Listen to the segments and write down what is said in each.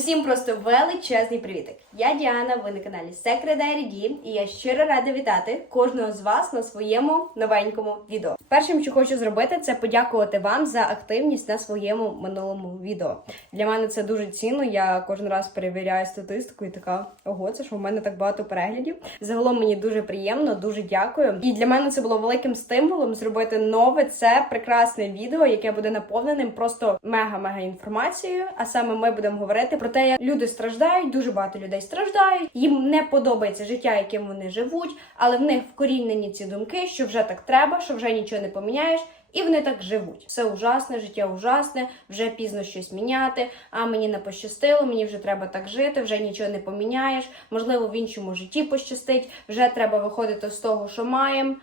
Усім просто величезний привітик. Я Діана, ви на каналі Diary D, і я щиро рада вітати кожного з вас на своєму новенькому відео. Першим, що хочу зробити, це подякувати вам за активність на своєму минулому відео. Для мене це дуже цінно. Я кожен раз перевіряю статистику і така ого, це ж у мене так багато переглядів. Загалом мені дуже приємно, дуже дякую. І для мене це було великим стимулом зробити нове це прекрасне відео, яке буде наповненим просто мега-мега інформацією. А саме ми будемо говорити про те, як люди страждають. Дуже багато людей страждають. Їм не подобається життя, яким вони живуть, але в них вкорінені ці думки, що вже так треба, що вже нічого не поміняєш. І вони так живуть. Все ужасне, життя ужасне, вже пізно щось міняти. А мені не пощастило, мені вже треба так жити, вже нічого не поміняєш. Можливо, в іншому житті пощастить, вже треба виходити з того, що маємо.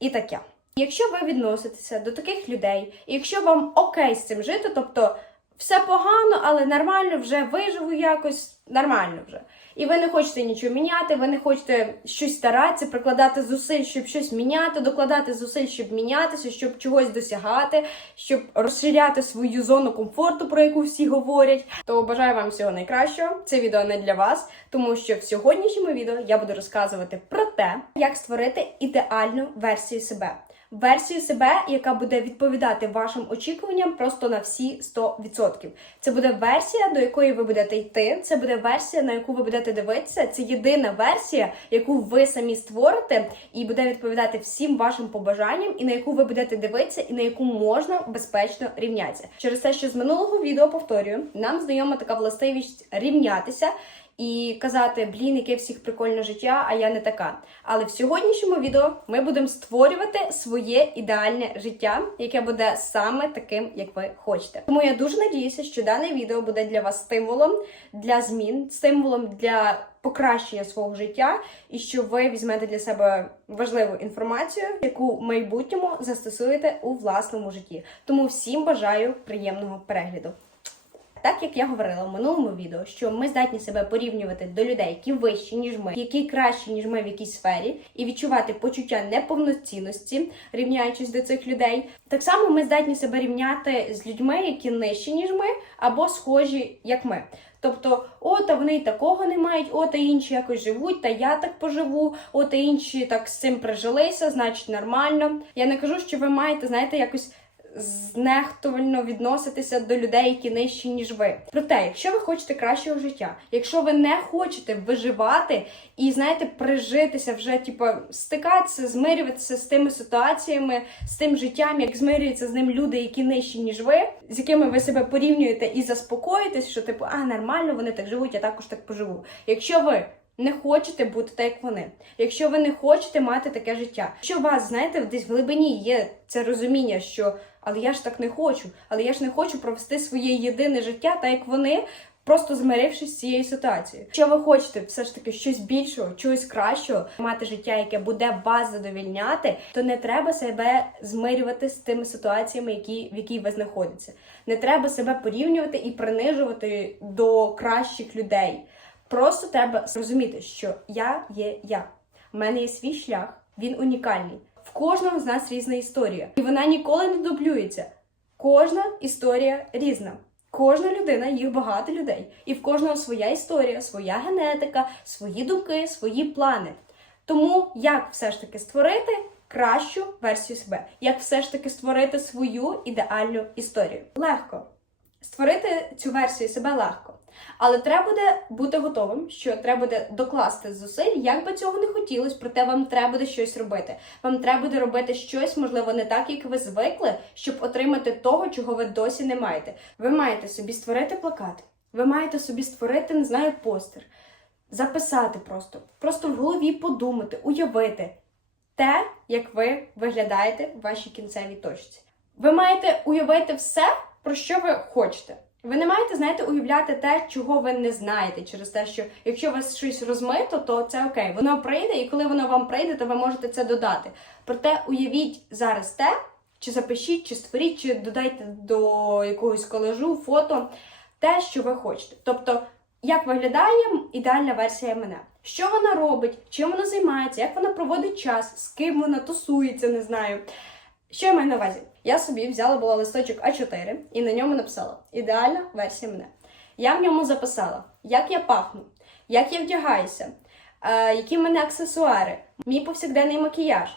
І таке. Якщо ви відноситеся до таких людей, і якщо вам окей з цим жити, тобто все погано, але нормально, вже виживу якось нормально вже. І ви не хочете нічого міняти, ви не хочете щось старатися, прикладати зусиль, щоб щось міняти, докладати зусиль, щоб мінятися, щоб чогось досягати, щоб розширяти свою зону комфорту, про яку всі говорять. То бажаю вам всього найкращого. Це відео не для вас, тому що в сьогоднішньому відео я буду розказувати про те, як створити ідеальну версію себе. Версію себе, яка буде відповідати вашим очікуванням просто на всі 100%. Це буде версія, до якої ви будете йти. Це буде версія, на яку ви будете дивитися. Це єдина версія, яку ви самі створите, і буде відповідати всім вашим побажанням, і на яку ви будете дивитися, і на яку можна безпечно рівнятися. Через те, що з минулого відео повторюю, нам знайома така властивість рівнятися і казати, блін, яке всіх прикольне життя, а я не така. Але в сьогоднішньому відео ми будемо створювати своє ідеальне життя, яке буде саме таким, як ви хочете. Тому я дуже надіюся, що дане відео буде для вас стимулом для змін, стимулом для покращення свого життя, і що ви візьмете для себе важливу інформацію, яку в майбутньому застосуєте у власному житті. Тому всім бажаю приємного перегляду. Так як я говорила в минулому відео, що ми здатні себе порівнювати до людей, які вищі, ніж ми, які кращі, ніж ми в якійсь сфері, і відчувати почуття неповноцінності, рівняючись до цих людей. Так само ми здатні себе рівняти з людьми, які нижчі, ніж ми, або схожі, як ми. Тобто, о, та вони і такого не мають, о, та інші якось живуть, та я так поживу, о, та інші так з цим прижилися, значить нормально. Я не кажу, що ви маєте, знаєте, якось знехтувально відноситися до людей, які нижчі, ніж ви. Проте, якщо ви хочете кращого життя, якщо ви не хочете виживати і знаєте, прижитися вже, типу, стикатися, змирюватися з тими ситуаціями, з тим життям, як змирюються з ним люди, які нижчі, ніж ви, з якими ви себе порівнюєте і заспокоїтесь, що типу, а нормально, вони так живуть, я також так поживу. Якщо ви не хочете бути так, як вони. Якщо ви не хочете мати таке життя, у вас, знаєте, десь в глибині є це розуміння, що але я ж так не хочу, але я ж не хочу провести своє єдине життя, так як вони. Просто змирившись з цією ситуацією. Якщо ви хочете все ж таки щось більшого, чогось кращого, мати життя, яке буде вас задовільняти, то не треба себе змирювати з тими ситуаціями, які в якій ви знаходитеся. Не треба себе порівнювати і принижувати до кращих людей. Просто треба зрозуміти, що я є я. У мене є свій шлях, він унікальний. В кожного з нас різна історія, і вона ніколи не дублюється. Кожна історія різна. Кожна людина, їх багато людей, і в кожного своя історія, своя генетика, свої думки, свої плани. Тому як все ж таки створити кращу версію себе, як все ж таки створити свою ідеальну історію? Легко створити цю версію себе легко. Але треба буде бути готовим, що треба буде докласти зусиль, як би цього не хотілося, проте вам треба буде щось робити. Вам треба буде робити щось, можливо, не так, як ви звикли, щоб отримати того, чого ви досі не маєте. Ви маєте собі створити плакат, ви маєте собі створити, не знаю, постер, записати просто, просто в голові подумати, уявити те, як ви виглядаєте в вашій кінцевій точці. Ви маєте уявити все, про що ви хочете. Ви не маєте, знаєте, уявляти те, чого ви не знаєте, через те, що якщо у вас щось розмито, то це окей. Воно прийде, і коли воно вам прийде, то ви можете це додати. Проте уявіть зараз те, чи запишіть, чи створіть, чи додайте до якогось колежу, фото, те, що ви хочете. Тобто, як виглядає ідеальна версія мене? Що вона робить, чим вона займається, як вона проводить час, з ким вона тусується, не знаю. Що я маю на увазі? Я собі взяла була листочок А4 і на ньому написала ідеальна версія мене. Я в ньому записала, як я пахну, як я вдягаюся, е, які в мене аксесуари, мій повсякденний макіяж,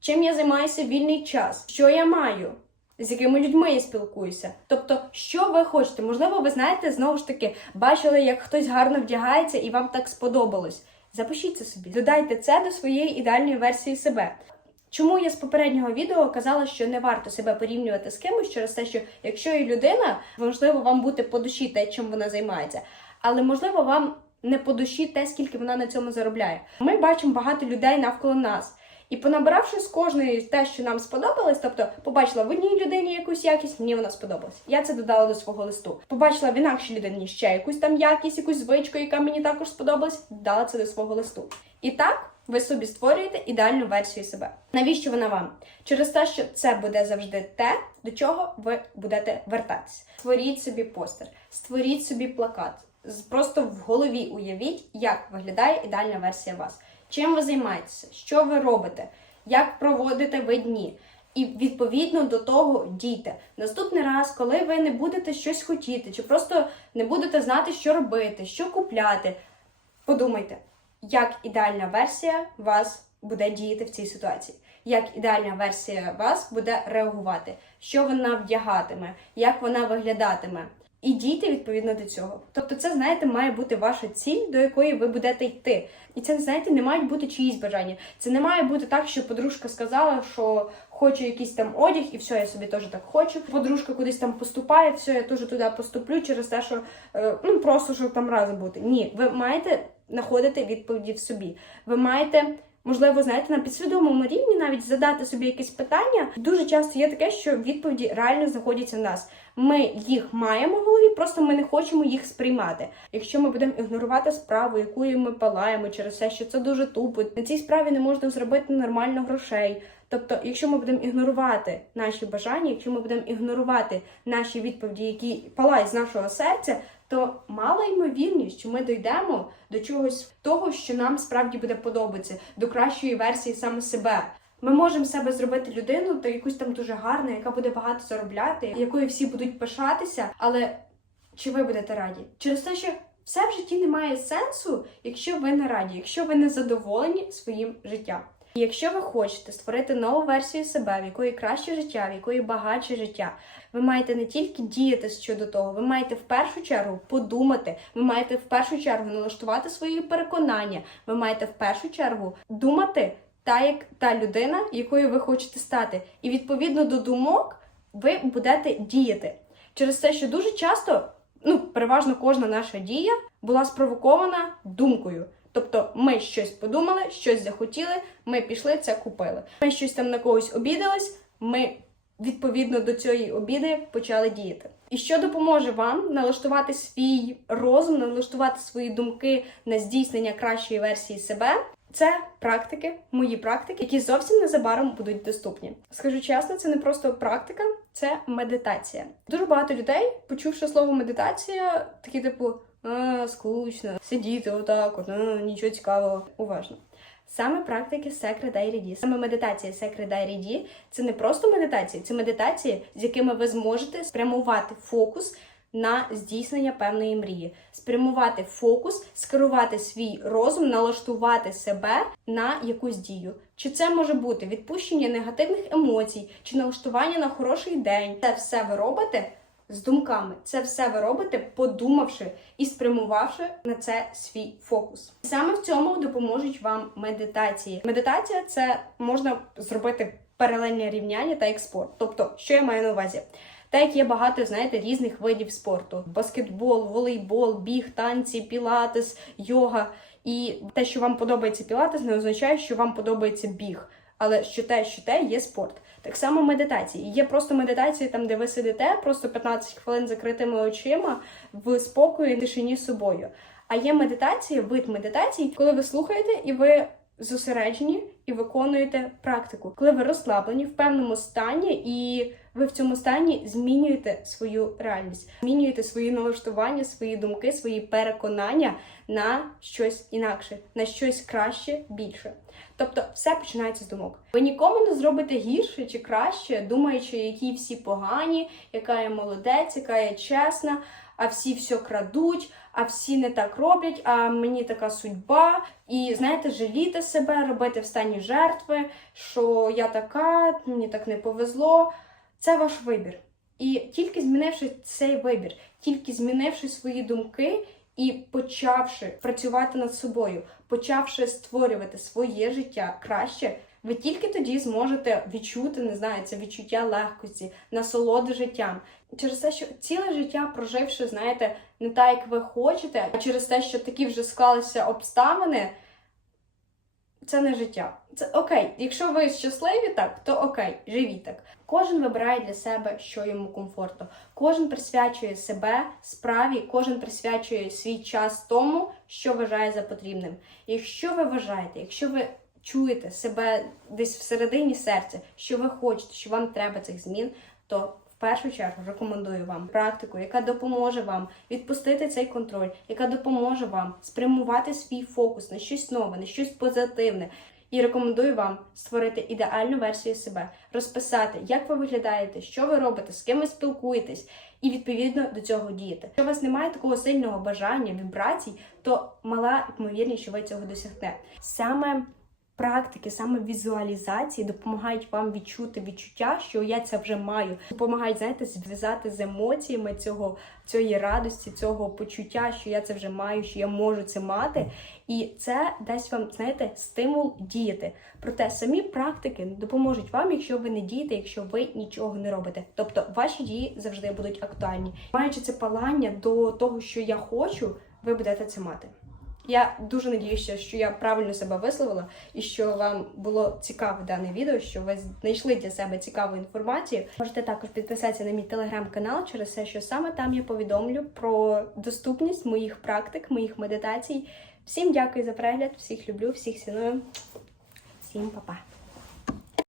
чим я займаюся в вільний час, що я маю. З якими людьми я спілкуюся. Тобто, що ви хочете? Можливо, ви знаєте, знову ж таки, бачили, як хтось гарно вдягається і вам так сподобалось. Запишіть це собі, додайте це до своєї ідеальної версії себе. Чому я з попереднього відео казала, що не варто себе порівнювати з кимось через те, що якщо і людина, можливо, вам бути по душі те, чим вона займається, але можливо вам не по душі те, скільки вона на цьому заробляє. Ми бачимо багато людей навколо нас. І понабиравши з кожної те, що нам сподобалось, тобто побачила в одній людині якусь якість, мені вона сподобалась. Я це додала до свого листу. Побачила в інакшій людині ще якусь там якість, якусь звичку, яка мені також сподобалась, додала це до свого листу. І так ви собі створюєте ідеальну версію себе. Навіщо вона вам? Через те, що це буде завжди те, до чого ви будете вертатися. Створіть собі постер, створіть собі плакат. Просто в голові уявіть, як виглядає ідеальна версія вас. Чим ви займаєтеся, що ви робите, як проводите ви дні. І відповідно до того дійте. Наступний раз, коли ви не будете щось хотіти, чи просто не будете знати, що робити, що купляти, подумайте, як ідеальна версія вас буде діяти в цій ситуації, як ідеальна версія вас буде реагувати, що вона вдягатиме, як вона виглядатиме. І дійте відповідно до цього. Тобто, це, знаєте, має бути ваша ціль, до якої ви будете йти. І це, знаєте, не мають бути чиїсь бажання. Це не має бути так, що подружка сказала, що хочу якийсь там одяг, і все, я собі теж так хочу. Подружка кудись там поступає, все, я теж туди поступлю через те, що е, ну просто щоб там разом бути. Ні, ви маєте знаходити відповіді в собі. Ви маєте. Можливо, знаєте, на підсвідомому рівні навіть задати собі якесь питання. Дуже часто є таке, що відповіді реально знаходяться в нас. Ми їх маємо в голові, просто ми не хочемо їх сприймати. Якщо ми будемо ігнорувати справу, якою ми палаємо через те, що це дуже тупо, на цій справі не можна зробити нормально грошей. Тобто, якщо ми будемо ігнорувати наші бажання, якщо ми будемо ігнорувати наші відповіді, які палають з нашого серця, то мала ймовірність, що ми дійдемо до чогось того, що нам справді буде подобатися, до кращої версії саме себе. Ми можемо себе зробити людину, то якусь там дуже гарну, яка буде багато заробляти, якою всі будуть пишатися. Але чи ви будете раді? Через те, що все в житті не має сенсу, якщо ви не раді, якщо ви не задоволені своїм життям. І якщо ви хочете створити нову версію себе, в якої краще життя, в якої багатше життя, ви маєте не тільки діяти щодо того, ви маєте в першу чергу подумати, ви маєте в першу чергу налаштувати свої переконання, ви маєте в першу чергу думати та як та людина, якою ви хочете стати. І відповідно до думок ви будете діяти. Через те, що дуже часто, ну переважно кожна наша дія була спровокована думкою. Тобто ми щось подумали, щось захотіли, ми пішли це купили. Ми щось там на когось обідались, ми відповідно до цієї обіди почали діяти. І що допоможе вам налаштувати свій розум, налаштувати свої думки на здійснення кращої версії себе? Це практики, мої практики, які зовсім незабаром будуть доступні. Скажу чесно, це не просто практика, це медитація. Дуже багато людей, почувши слово медитація, такі типу а, скучно, сидіти отак, от, а, нічого цікавого. Уважно. Саме практики Secret D, саме медитація Secret D – це не просто медитації, це медитації, з якими ви зможете спрямувати фокус на здійснення певної мрії, спрямувати фокус, скерувати свій розум, налаштувати себе на якусь дію. Чи це може бути відпущення негативних емоцій, чи налаштування на хороший день? Це все ви робите з думками. Це все ви робите, подумавши і спрямувавши на це свій фокус. Саме в цьому допоможуть вам медитації. Медитація це можна зробити паралельне рівняння та як спорт. Тобто, що я маю на увазі? Так як є багато, знаєте, різних видів спорту: баскетбол, волейбол, біг, танці, пілатес, йога. І те, що вам подобається пілатес, не означає, що вам подобається біг. Але що те, що те є спорт. Так само медитації. Є просто медитації, там, де ви сидите, просто 15 хвилин закритими очима в спокої, тишині собою. А є медитації, вид медитації, коли ви слухаєте і ви зосереджені і виконуєте практику, коли ви розслаблені в певному стані, і ви в цьому стані змінюєте свою реальність, змінюєте свої налаштування, свої думки, свої переконання на щось інакше, на щось краще, більше. Тобто все починається з думок. Ви нікому не зробите гірше чи краще, думаючи, які всі погані, яка я молодець, яка я чесна. А всі все крадуть, а всі не так роблять, а мені така судьба. І знаєте, жаліти себе, робити в стані жертви, що я така, мені так не повезло. Це ваш вибір. І тільки змінивши цей вибір, тільки змінивши свої думки і почавши працювати над собою, почавши створювати своє життя краще, ви тільки тоді зможете відчути, не знаю, це відчуття легкості, насолоди життям. Через те, що ціле життя проживши, знаєте, не так, як ви хочете, а через те, що такі вже склалися обставини, це не життя. Це окей. Якщо ви щасливі так, то окей, живіть так. Кожен вибирає для себе, що йому комфортно. Кожен присвячує себе справі, кожен присвячує свій час тому, що вважає за потрібним. Якщо ви вважаєте, якщо ви чуєте себе десь всередині серця, що ви хочете, що вам треба цих змін, то в першу чергу рекомендую вам практику, яка допоможе вам відпустити цей контроль, яка допоможе вам спрямувати свій фокус на щось нове, на щось позитивне. І рекомендую вам створити ідеальну версію себе, розписати, як ви виглядаєте, що ви робите, з ким ви спілкуєтесь, і відповідно до цього діяти. Якщо у вас немає такого сильного бажання, вібрацій, то мала ймовірність, що ви цього досягнете. Саме практики, саме візуалізації допомагають вам відчути відчуття, що я це вже маю. Допомагають, знаєте, зв'язати з емоціями цього, цієї радості, цього почуття, що я це вже маю, що я можу це мати. І це дасть вам, знаєте, стимул діяти. Проте самі практики допоможуть вам, якщо ви не дієте, якщо ви нічого не робите. Тобто ваші дії завжди будуть актуальні. Маючи це палання до того, що я хочу, ви будете це мати. Я дуже надіюся, що я правильно себе висловила і що вам було цікаве дане відео, що ви знайшли для себе цікаву інформацію. Можете також підписатися на мій телеграм-канал через те, що саме там я повідомлю про доступність моїх практик, моїх медитацій. Всім дякую за перегляд, всіх люблю, всіх ціную. Всім па-па!